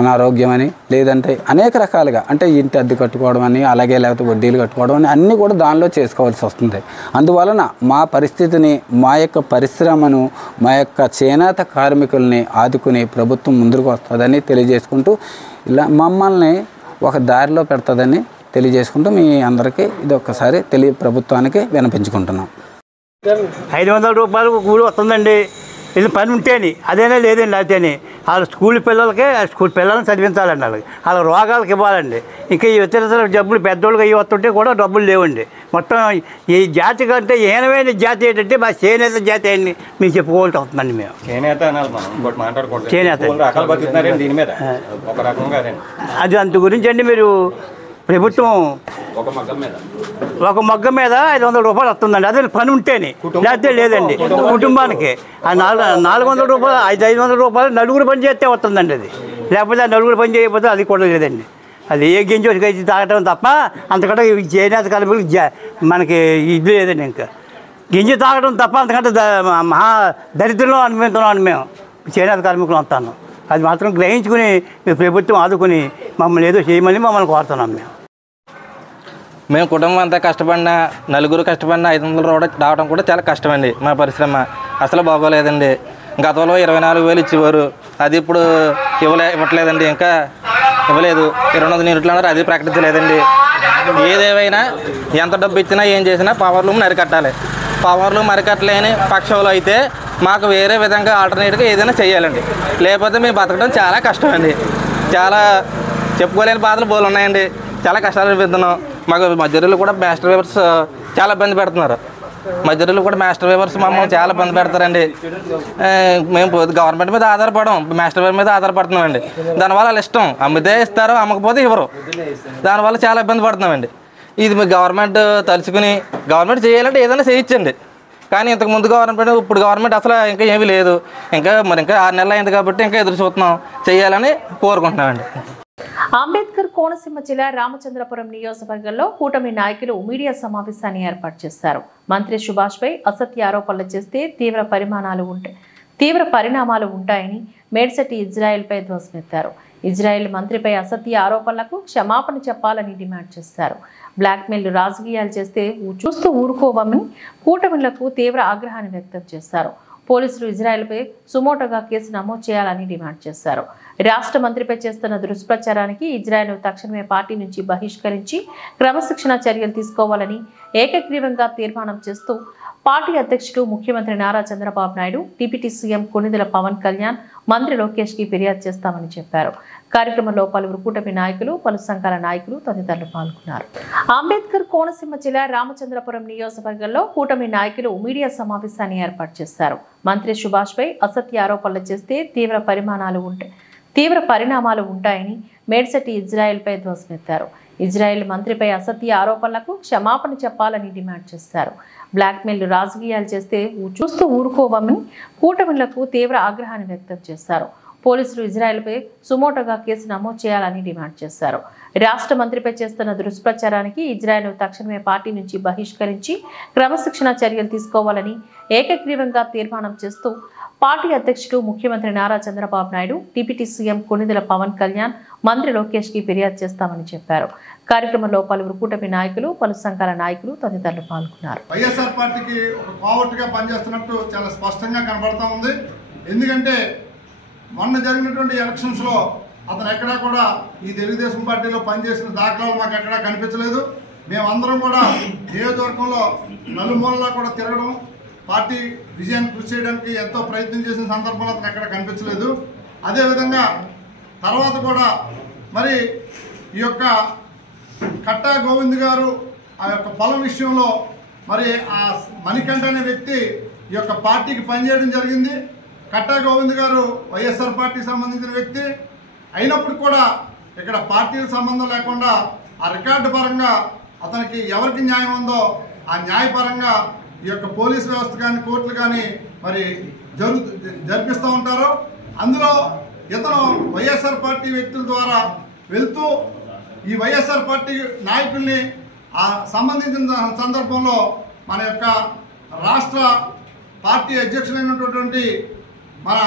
అనారోగ్యమని లేదంటే అనేక రకాలుగా అంటే ఇంటి అద్దె కట్టుకోవడం అని అలాగే లేకపోతే వడ్డీలు కట్టుకోవడం అని అన్నీ కూడా దానిలో చేసుకోవాల్సి వస్తుంది. అందువలన మా పరిస్థితిని మా యొక్క పరిశ్రమను మా యొక్క చేనేత కార్మికుల్ని ఆదుకుని ప్రభుత్వం ముందుకు వస్తుందని తెలియజేసుకుంటూ ఇలా మమ్మల్ని ఒక దారిలో పెడతాదని తెలియజేసుకుంటూ మీ అందరికీ ఇది ఒక్కసారి ప్రభుత్వానికి వినిపించుకుంటున్నాం. 500 రూపాయలు కూలి వస్తుందండి. ఇది పని ఉంటేని అదేనే లేదండి. అయితేని వాళ్ళ స్కూల్ పిల్లలకే స్కూల్ పిల్లల్ని చదివించాలండి. వాళ్ళ రోగాలకు ఇవ్వాలండి. ఇంకా ఈ ఇతర జబ్బులు పెద్దోళ్ళకి అవి వస్తుంటే కూడా డబ్బులు లేవండి. మొత్తం ఈ జాతి కంటే హీనమైన జాతి ఏంటంటే మా చేనేత జాతి అని మేము చెప్పుకోవాల్సి వస్తుందండి. మేము చేనేత అది అంత గురించి అండి. మీరు ప్రభుత్వం ఒక మగ్గం మీద 500 రూపాయలు వస్తుందండి. అదే పని ఉంటేనే లేకపోతే లేదండి. కుటుంబానికి ఆ 400 రూపాయలు 500 రూపాయలు నలుగురు పని చేస్తే వస్తుందండి. అది లేకపోతే ఆ నలుగురు పని చేయకపోతే అది కూడా లేదండి. అది ఏ గింజ వచ్చి తాగటం తప్ప అంతకంటే చేనేత కార్మికులకి మనకి ఇది లేదండి. ఇంకా గింజ తాగడం తప్ప అంతకంటే మహా దరిద్రంలో అనుభవిస్తున్నాం మేము చేనేత కార్మికులు అంతాను. అది మాత్రం గ్రహించుకుని మీ ప్రభుత్వం ఆదుకుని మమ్మల్ని ఏదో చేయమని మమ్మల్ని కోరుతున్నాం. మేము కుటుంబం అంతా కష్టపడినా నలుగురు కష్టపడినా 500 రావడం కూడా చాలా కష్టమండి. మా పరిశ్రమ అసలు బాగోలేదండి. గతంలో 24,000 ఇచ్చేవారు. అది ఇప్పుడు ఇవ్వట్లేదండి. ఇంకా ఇవ్వలేదు. 200 యూనిట్లు అన్నారు. అది ప్రకటించలేదండి. ఏదేమైనా ఎంత డబ్బు ఇచ్చినా ఏం చేసినా పవర్ లూమ్ అరికట్టాలి. పవర్ లూమ్ అరికట్టలేని పక్షంలో అయితే మాకు వేరే విధంగా ఆల్టర్నేట్గా ఏదైనా చేయాలండి. లేకపోతే మేము బతకడం చాలా కష్టమండి. చాలా చెప్పుకోలేని బాధలు బోలు ఉన్నాయండి. చాలా కష్టాలు అనిపిస్తున్నాం. మాకు మధ్యలో కూడా మాస్టర్ వేవర్స్ చాలా ఇబ్బంది పెడుతున్నారు. మధ్యలో కూడా మాస్టర్ వేవర్స్ మమ్మల్ని చాలా ఇబ్బంది పెడతారండి. మేము గవర్నమెంట్ మీద ఆధారపడం మాస్టర్ వేవర్ మీద ఆధారపడుతున్నామండి. దానివల్ల వాళ్ళు ఇష్టం అమ్మితే ఇస్తారు, అమ్మకపోతే ఇవ్వరు. దానివల్ల చాలా ఇబ్బంది పడుతున్నామండి. ఇది మీ గవర్నమెంట్ తలుచుకుని గవర్నమెంట్ చేయాలంటే ఏదైనా చేయించండి. కానీ ఇంతకుముందు గవర్నమెంట్ ఇప్పుడు గవర్నమెంట్ అసలు ఇంకా ఏమీ లేదు. ఇంకా 6 నెలలు అయింది కాబట్టి ఇంకా ఎదురు చూస్తున్నాం. చేయాలని కోరుకుంటున్నామండి. అంబేద్కర్ కోనసీమ జిల్లా రామచంద్రపురం నియోజకవర్గంలో కూటమి నాయకులు మీడియా సమావేశాన్ని ఏర్పాటు చేశారు. మంత్రి సుభాష్ పై అసత్య ఆరోపణలు చేస్తే తీవ్ర పరిణామాలు ఉంటాయని మేడ్సెట్టి ఇజ్రాయెల్ పై ధ్వజమెత్తారు. ఇజ్రాయెల్ మంత్రిపై అసత్య ఆరోపణలకు క్షమాపణ చెప్పాలని డిమాండ్ చేశారు. బ్లాక్మెయిల్ రాజకీయాలు చేస్తే చూస్తూ ఊరుకోవమని కూటమిలకు తీవ్ర ఆగ్రహాన్ని వ్యక్తం చేశారు. పోలీసులు ఇజ్రాయెల్పై సుమోటోగా కేసు నమోదు చేయాలని డిమాండ్ చేశారు. రాష్ట్ర మంత్రిపై చేస్తున్న దుష్ప్రచారానికి ఇజ్రాయెల్ తక్షణమే పార్టీ నుంచి బహిష్కరించి క్రమశిక్షణ చర్యలు తీసుకోవాలని ఏకగ్రీవంగా తీర్మానం చేస్తూ పార్టీ అధ్యక్షుడు ముఖ్యమంత్రి నారా చంద్రబాబు నాయుడు, డిప్యూటీ సీఎం కొణిదెల పవన్ కళ్యాణ్, మంత్రి లోకేష్ కి ఫిర్యాదు చేస్తామని చెప్పారు. కార్యక్రమంలో పలువురు కూటమి నాయకులు, పలు సంఘాల నాయకులు తదితరులు పాల్గొన్నారు. అంబేద్కర్ కోనసీమ జిల్లా రామచంద్రపురం నియోజకవర్గంలో కూటమి నాయకులు మీడియా సమావేశాన్ని ఏర్పాటు చేశారు. మంత్రి సుభాష్ పై అసత్య ఆరోపణలు చేస్తే తీవ్ర పరిణామాలు ఉంటాయని మేడ్సెట్టి ఇజ్రాయెల్ పై ధ్వజమెత్తారు. ఇజ్రాయెల్ మంత్రిపై అసత్య ఆరోపణలకు క్షమాపణ చెప్పాలని డిమాండ్ చేశారు. బ్లాక్మెయిల్ రాజకీయాలు చేస్తే చూస్తూ ఊరుకోవమని కూటమిలకు తీవ్ర ఆగ్రహాన్ని వ్యక్తం చేశారు. పోలీసులు ఇజ్రాయెల్పై సుమోటోగా కేసు నమోదు చేయాలని డిమాండ్ చేశారు. రాష్ట్ర మంత్రిపై చేస్తున్న దుష్ప్రచారానికి ఇజ్రాయెల్ తక్షణమే పార్టీ నుంచి బహిష్కరించి క్రమశిక్షణ చర్యలు తీసుకోవాలని ఏకగ్రీవంగా తీర్మానం చేస్తూ పార్టీ అధ్యక్షుడు ముఖ్యమంత్రి నారా చంద్రబాబు నాయుడు, డిప్యూటీ సీఎం కొణిదెల పవన్ కళ్యాణ్, మంత్రి లోకేష్ కి ఫిర్యాదు చేస్తామని చెప్పారు. కార్యక్రమంలో పలువురు కూటమి నాయకులు, పలు సంఘాల నాయకులు తదితరులు పాల్గొన్నారు. వైఎస్ఆర్ పార్టీకి ఒక కోవర్ట్గా పనిచేస్తున్నట్టు చాలా స్పష్టంగా కనబడతా ఉంది. ఎందుకంటే మొన్న జరిగినటువంటి ఎలక్షన్స్లో అతను ఎక్కడా కూడా ఈ తెలుగుదేశం పార్టీలో పనిచేసిన దాఖలాలు మాకు ఎక్కడా కనిపించలేదు. మేమందరం కూడా నియోజకవర్గంలో నలుమూలలా కూడా తిరగడం, పార్టీ విజయాన్ని కృషి చేయడానికి ఎంతో ప్రయత్నం చేసిన సందర్భంలో అతను ఎక్కడ కనిపించలేదు. అదేవిధంగా తర్వాత కూడా మరి ఈ యొక్క కట్టా గోవింద్ గారు ఆ యొక్క పొలం విషయంలో మరి ఆ మణికంఠ అనే వ్యక్తి ఈ యొక్క పార్టీకి పనిచేయడం జరిగింది. కట్టా గోవింద్ గారు వైఎస్ఆర్ పార్టీకి సంబంధించిన వ్యక్తి అయినప్పుడు కూడా ఇక్కడ పార్టీకి సంబంధం లేకుండా ఆ రికార్డు పరంగా అతనికి ఎవరికి న్యాయం ఉందో ఆ న్యాయపరంగా ఈ యొక్క పోలీస్ వ్యవస్థ కానీ కోర్టులు కానీ మరి జరిపిస్తూ ఉంటారు. అందులో ఇతను వైఎస్ఆర్ పార్టీ వ్యక్తుల ద్వారా వెళ్తూ ఈ వైఎస్ఆర్ పార్టీ నాయకుల్ని ఆ సంబంధించిన సందర్భంలో మన యొక్క రాష్ట్ర పార్టీ అధ్యక్షులైనటువంటి మన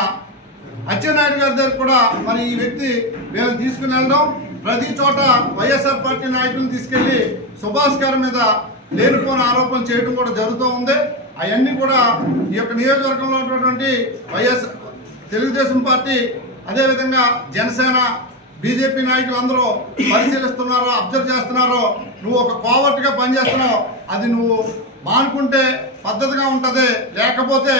అచ్చెన్నాయుడు గారి దగ్గర కూడా మరి ఈ వ్యక్తి వీళ్ళు తీసుకుని వెళ్ళడం, ప్రతి చోట వైఎస్ఆర్ పార్టీ నాయకులను తీసుకెళ్లి సుభాష్ గారి మీద లేనిపోని ఆరోపణలు చేయడం కూడా జరుగుతూ ఉంది. అవన్నీ కూడా ఈ యొక్క నియోజకవర్గంలో ఉన్నటువంటి తెలుగుదేశం పార్టీ, అదేవిధంగా జనసేన, బీజేపీ నాయకులు అందరూ పరిశీలిస్తున్నారో, అబ్జర్వ్ చేస్తున్నారో. నువ్వు ఒక కోవర్ట్గా పనిచేస్తున్నావు, అది నువ్వు మానుకుంటే పద్ధతిగా ఉంటుంది, లేకపోతే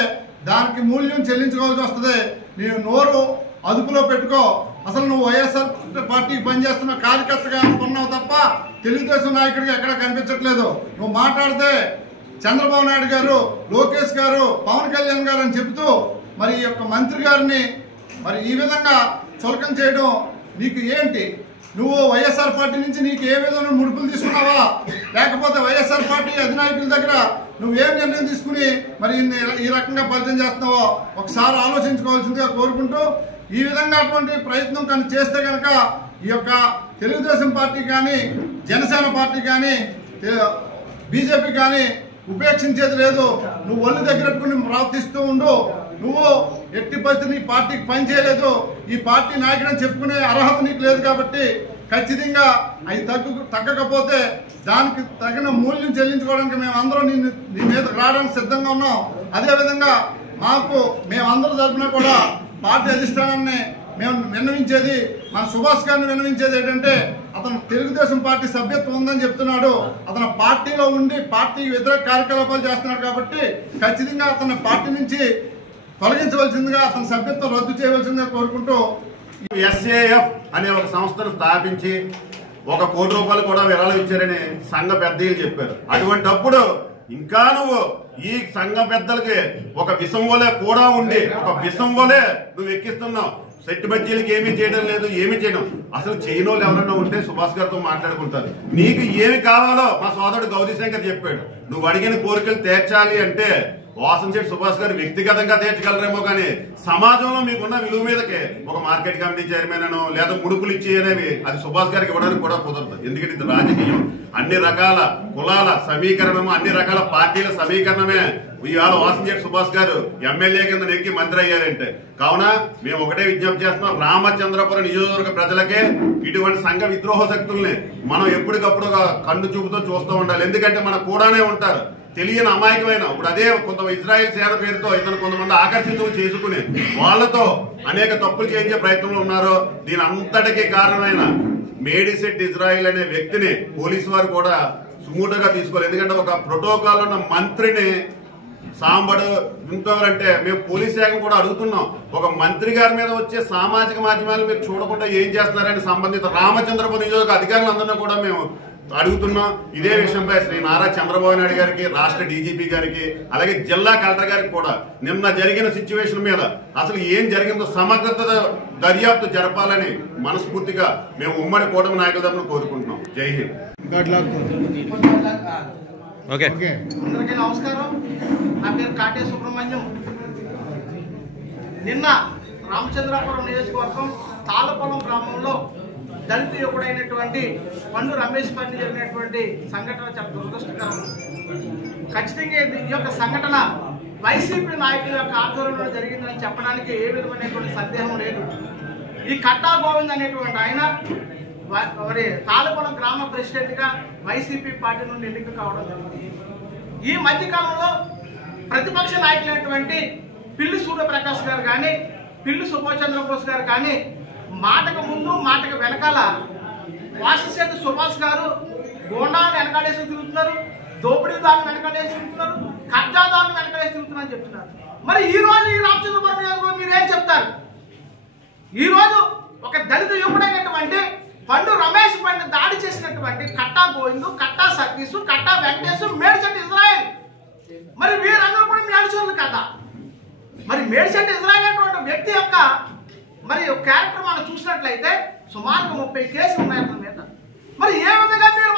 దానికి మూల్యం చెల్లించుకోవాల్సి వస్తుంది. నేను నోరు అదుపులో పెట్టుకో. అసలు నువ్వు వైఎస్ఆర్ పార్టీకి పనిచేస్తున్న కార్యకర్తగా ఉన్నావు తప్ప తెలుగుదేశం నాయకుడికి ఎక్కడ కనిపించట్లేదు. నువ్వు మాట్లాడితే చంద్రబాబు నాయుడు గారు, లోకేష్ గారు, పవన్ కళ్యాణ్ గారు అని చెబుతూ మరి ఈ యొక్క మంత్రి గారిని మరి ఈ విధంగా చులకం చేయడం నీకు ఏంటి? నువ్వు వైఎస్ఆర్ పార్టీ నుంచి నీకు ఏ విధంగా ముడుపులు తీసుకున్నావా, లేకపోతే వైఎస్ఆర్ పార్టీ అధినాయకుల దగ్గర నువ్వేం నిర్ణయం తీసుకుని మరి ఈ రకంగా పరిచయం చేస్తున్నావో ఒకసారి ఆలోచించుకోవాల్సిందిగా కోరుకుంటూ, ఈ విధంగా అటువంటి ప్రయత్నం కానీ చేస్తే కనుక ఈ యొక్క తెలుగుదేశం పార్టీ కానీ, జనసేన పార్టీ కానీ, బీజేపీ కానీ ఉపేక్షించేది లేదు. నువ్వు ఒళ్ళు దగ్గరట్టుకుని ప్రవర్తిస్తూ ఉండు. నువ్వు ఎట్టి పరిస్థితి నీ పార్టీకి పని చేయలేదు, ఈ పార్టీ నాయకుడని చెప్పుకునే అర్హత నీకు లేదు. కాబట్టి ఖచ్చితంగా అవి తగ్గకపోతే దానికి తగిన మూల్యం చెల్లించుకోవడానికి మేమందరం నీ మీదకి రావడానికి సిద్ధంగా ఉన్నాం. అదేవిధంగా మేమందరూ తరఫున కూడా పార్టీ అధిష్టానాన్ని మేము విన్నవించేది, మన సుభాష్ గారిని విన్నవించేది ఏంటంటే, అతను తెలుగుదేశం పార్టీ సభ్యత్వం ఉందని చెప్తున్నాడు. అతను పార్టీలో ఉండి పార్టీకి వ్యతిరేక కార్యకలాపాలు చేస్తున్నాడు. కాబట్టి ఖచ్చితంగా అతని పార్టీ నుంచి తొలగించవలసిందిగా, అతని సభ్యత్వం రద్దు చేయవలసిందిగా కోరుకుంటూ, ఎస్ఏఎఫ్ అనే ఒక సంస్థను స్థాపించి 1 కోటి రూపాయలు కూడా విరాళం ఇచ్చారని సంఘ పెద్దలు చెప్పారు. అటువంటిప్పుడు ఇంకా నువ్వు ఈ సంఘ పెద్దలకి ఒక విషం వలే కూడా ఉండి, ఒక విషం వలే నువ్వు ఎక్కిస్తున్నావు. సెట్ బజ్జీలకి ఏమీ చేయడం లేదు, ఏమి చేయడం. అసలు చేయని వాళ్ళు ఎవరైనా ఉంటే సుభాష్ గారితో మాట్లాడుకుంటారు. నీకు ఏమి కావాలో మా సోదరుడు గౌరీశంకర్ చెప్పాడు. నువ్వు అడిగిన కోరికలు తీర్చాలి అంటే వాసంశెట్టి సుభాష్ గారు వ్యక్తిగతంగా తీర్చగలరేమో, కానీ సమాజంలో మీకున్న విలువ మీదకే ఒక మార్కెట్ కమిటీ చైర్మన్ అనో లేదా ముడుపులు ఇచ్చి అనేవి అది సుభాష్ గారికి ఇవ్వడానికి కూడా కుదరదు. ఎందుకంటే ఇది రాజకీయం. అన్ని రకాల కులాల సమీకరణము, అన్ని రకాల పార్టీల సమీకరణమే ఇవాళ వాసంజేటి సుభాష్ గారు ఎమ్మెల్యే కింద నెక్కి మంత్రి అయ్యారంటే. కావున మేము ఒకటే విజ్ఞప్తి చేస్తున్నాం, రామచంద్రపురం నియోజకవర్గ ప్రజలకే ఇటువంటి సంఘ విద్రోహ శక్తుల్ని మనం ఎప్పటికప్పుడు కన్ను చూపుతో చూస్తూ ఉండాలి. ఎందుకంటే మనకు కూడానే ఉంటారు తెలియని అమాయకమైన, ఇప్పుడు అదే కొంత ఇజ్రాయెల్ సేన పేరుతో ఇతను కొంతమంది ఆకర్షితులు చేసుకుని వాళ్లతో అనేక తప్పులు చేయించే ప్రయత్నంలో ఉన్నారు. దీని అంతటికీ కారణమైన మేడిసెట్ ఇజ్రాయెల్ అనే వ్యక్తిని పోలీసు వారు కూడా సుమూటగా తీసుకోవాలి. ఎందుకంటే ఒక ప్రోటోకాల్ ఉన్న మంత్రిని సాంబడు ఇంకోవాలంటే మేము పోలీస్ శాఖను కూడా అడుగుతున్నాం, ఒక మంత్రి గారి మీద వచ్చే సామాజిక మాధ్యమాలు మీరు చూడకుండా ఏం చేస్తున్నారని సంబంధిత రామచంద్రపురం నియోజక అధికారులందరినీ కూడా మేము అడుగుతున్నాం. ఇదే విషయంపై శ్రీ నారా చంద్రబాబు నాయుడు గారికి, రాష్ట్ర డీజీపీ గారికి, అలాగే జిల్లా కలెక్టర్ గారికి కూడా నిన్న జరిగిన సిచ్యువేషన్ మీద అసలు ఏం జరిగిందో సమగ్రత దర్యాప్తు జరపాలని మనస్ఫూర్తిగా మేము ఉమ్మడి కూటమి నాయకుల తరఫున కోరుకుంటున్నాం. జై హింద్. అందరికీ నమస్కారం. నా పేరు కాటే సుబ్రహ్మణ్యం. నిన్న రామచంద్రపురం నియోజకవర్గం తాళపొలం గ్రామంలో దళిత యువకుడైనటువంటి పండు రమేష్ పైన జరిగినటువంటి సంఘటన చాలా దురదృష్టకరం. ఖచ్చితంగా ఈ యొక్క సంఘటన వైసీపీ నాయకుల యొక్క ఆధ్వర్యంలో జరిగిందని చెప్పడానికి ఏ విధమైనటువంటి సందేహం లేదు. ఈ కట్టా గోవింద్ అనేటువంటి ఆయన మరి తాళపొలం గ్రామ ప్రెసిడెంట్గా వైసీపీ పార్టీ నుండి ఎన్నిక కావడం జరిగింది. ఈ మధ్యకాలంలో ప్రతిపక్ష నాయకులైనటువంటి పిల్లి సూర్యప్రకాష్ గారు కానీ, పిల్లి సుభాష్ చంద్రబోస్ గారు కానీ మాటకు ముందు మాటకు వెనకాల వాసిశెట్టి సుభాష్ గారు గోండాలను వెనకాడేసి తిరుగుతున్నారు, దోపిడీదారులను వెనకాడేసి తిరుగుతున్నారు, కబ్జాదారులను వెనకాడేసి తిరుగుతున్నారని చెప్తున్నారు. మరి ఈ రోజు ఈ రామచంద్రపురం నియోజకవర్గంలో మీరేం చెప్తారు? ఈ రోజు ఒక దళిత యువకుడైనటువంటి పండు రమేష్ పైన దాడి చేసినటువంటి కట్టా గోవిందు, కట్టా సతీష్, కట్టా వెంకటేష్, మేడిశెట్టి ఇజ్రాయెల్, మరి వీరందరూ కూడా మీ అనుచరులు కదా. మరి మేడిశెట్టి ఇజ్రాయెల్ అనేటువంటి వ్యక్తి యొక్క మరి క్యారెక్టర్ మనం చూసినట్లయితే సుమారుగా 30 కేసులు ఉన్నాయి అతని మీద. మరి ఏ విధంగా మీరు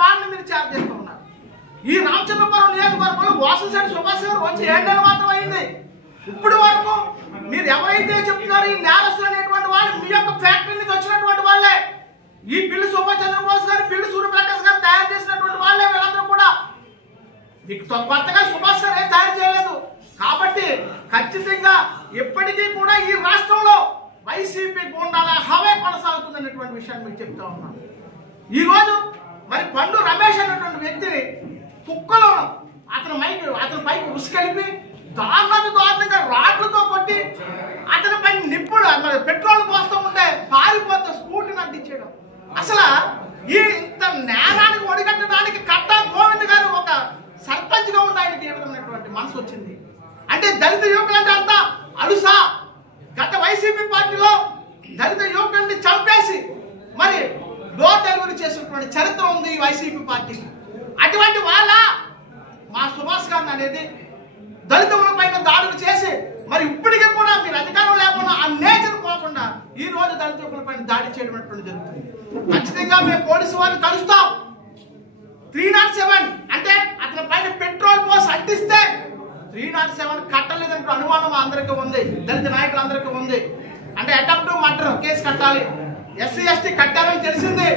వాళ్ళని మీరు చేర్ చేస్తూ ఉన్నారు? ఈ రామచంద్రపురం నియోజకవర్గంలో వాసంశెట్టి సుభాష్ గారు వచ్చి 7 నెలలు మాత్రం అయింది. ఇప్పుడు వరకు మీరు ఎవరైతే చెప్తున్నారో ఈ నేరస్తులు అనేటువంటి వాళ్ళు మీ యొక్క ఫ్యాక్టరీ నుంచి వచ్చినటువంటి వాళ్ళే. ఈ పిల్లి సుభాష్ చంద్రబోస్ గారు, పిల్లి సూర్యప్రకాష్ గారు తయారు చేసినటువంటి వాళ్ళే వీళ్ళందరూ కూడా. మీకు కొత్తగా సుభాష్ గారు ఏం తయారు చేయలేదు. కాబట్టి ఖచ్చితంగా ఎప్పటికీ కూడా ఈ రాష్ట్రంలో వైసీపీ గుండాల హవే కొనసాగుతుంది అనేటువంటి విషయాన్ని మీకు చెప్తా ఉన్నాను. ఈ రోజు మరి పండు రమేష్ అనేటువంటి వ్యక్తిని కుక్కలో అతని పైకి ఉసుకెలిపి దారుణంగా రాడ్లతో కొట్టి అతని పైన నిప్పుడు మరి పెట్రోల్ పోస్తూ ఉంటే పారిపోతే స్కూటీని అంటించేయడం. అసలు ఈ ఇంత నేరానికి ఒడిగట్టడానికి కట్టా గోవింద్ గారు ఒక సర్పంచ్ గా ఉండి ఆయనకి ఏ విధమైనటువంటి మనసు వచ్చింది అంటే దళిత యువకులంటే అంతా అలుసా. గత వైసీపీ పార్టీలో దళిత యువకుల్ని చంపేసి మరి డోర్ డెలివరీ చేసినటువంటి చరిత్ర ఉంది ఈ వైసీపీ పార్టీకి. అటువంటి వాళ్ళ మా సుభాష్ గారిని అనేది దళితుల పైన దాడులు చేసి మరి ఇప్పటికీ కూడా మీరు అధికారం లేకుండా ఆ నేచర్ పోకుండా ఈ రోజు దళితుల పైన దాడి చేయడం జరుగుతుంది. ఖచ్చితంగా మేము పోలీసు వారిని కలుస్తాం. 307 అంటే అతని పైన పెట్రోల్ పోసి అడ్డిస్తే 307 కట్టలేదంటే అనుమానం అందరికీ ఉంది, దళిత నాయకులందరికీ ఉంది. అంటే అటెంప్ట్ మర్డర్ కేసు కట్టాలి, ఎస్సీ ఎస్టీ కట్టాలని తెలిసింది.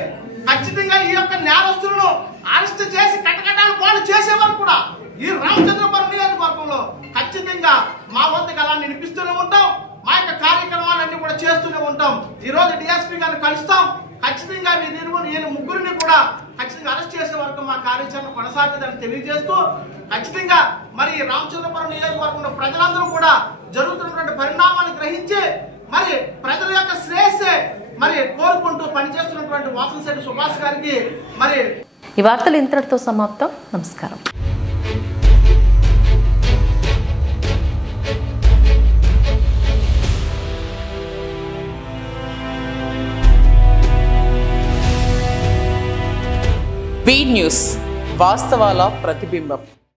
ఖచ్చితంగా ఈ యొక్క నేరస్తులను అరెస్ట్ చేసి కట్టకట్టాలు పాలు చేసే వరకు కూడా ఈ రామచంద్రపురం నియోజకవర్గంలో ఖచ్చితంగా మా వద్దకు అలా నిలిపిస్తూనే ఉంటాం. మా యొక్క కార్యక్రమాలన్నీ కూడా చేస్తూనే ఉంటాం. ఈ రోజు డిఎస్పీ గారిని కలుస్తాం. ఖచ్చితంగా వీరి ముగ్గురిని కూడా ఖచ్చితంగా అరెస్ట్ చేసే వరకు మా కార్యాచరణ కొనసాగుతుందని తెలియజేస్తూ ఖచ్చితంగా మరి రామచంద్రపురం నియోజకవర్గంలో ప్రజలందరూ కూడా జరుగుతున్నటువంటి పరిణామాన్ని గ్రహించి మరి ప్రజల యొక్క శ్రేయస్సే మరి కోరుకుంటూ పనిచేస్తున్నటువంటి వాసంశెట్టి సుభాష్ గారికి మరి ఈ వార్తలు ఇంతటితో సమాప్తం. నమస్కారం. వి న్యూస్ వాస్తవాల ప్రతిబింబం.